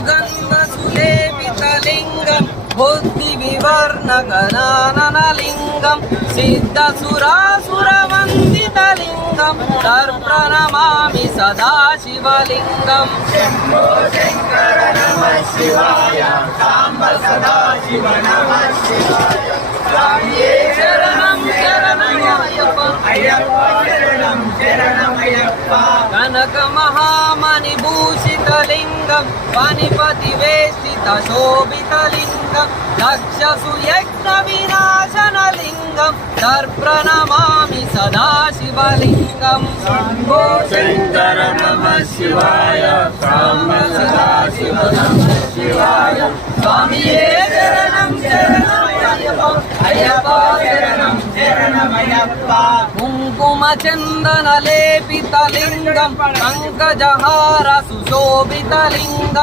सुगन्धसुलेपितलिङ्गं बुद्धिविवर्णकनाननलिङ्गं सिद्धसुरासुरवन्दितलिङ्गं तर्प्रणमामि सदा शिवलिङ्गं शम्भो शङ्कर नमः शिवाय साम्ब सदा शिव नमः शिवाय स्वामिये शरणं शरणमय्यप्पा अय्यप्पा शरणं शरणमय्यप्पा कनकमहामणिभूषितलिङ्गं पानिपतिवेष्टितशोभितलिङ्गं दक्षसुयज्ञविनाशनलिङ्गं तर्प्रणमामि सदा शिवलिङ्गं शम्भो शङ्कर नमः शिवाय साम्ब सदा शिव नमः शिवाय स्वामिये शरणं शरणमय्यप्पा अय्यप्पा शरणं शरणमय्यप्पा कुङ्कुमचन्दनलेपितलिङ्गं पङ्कजहार सुशोभितलिङ्गं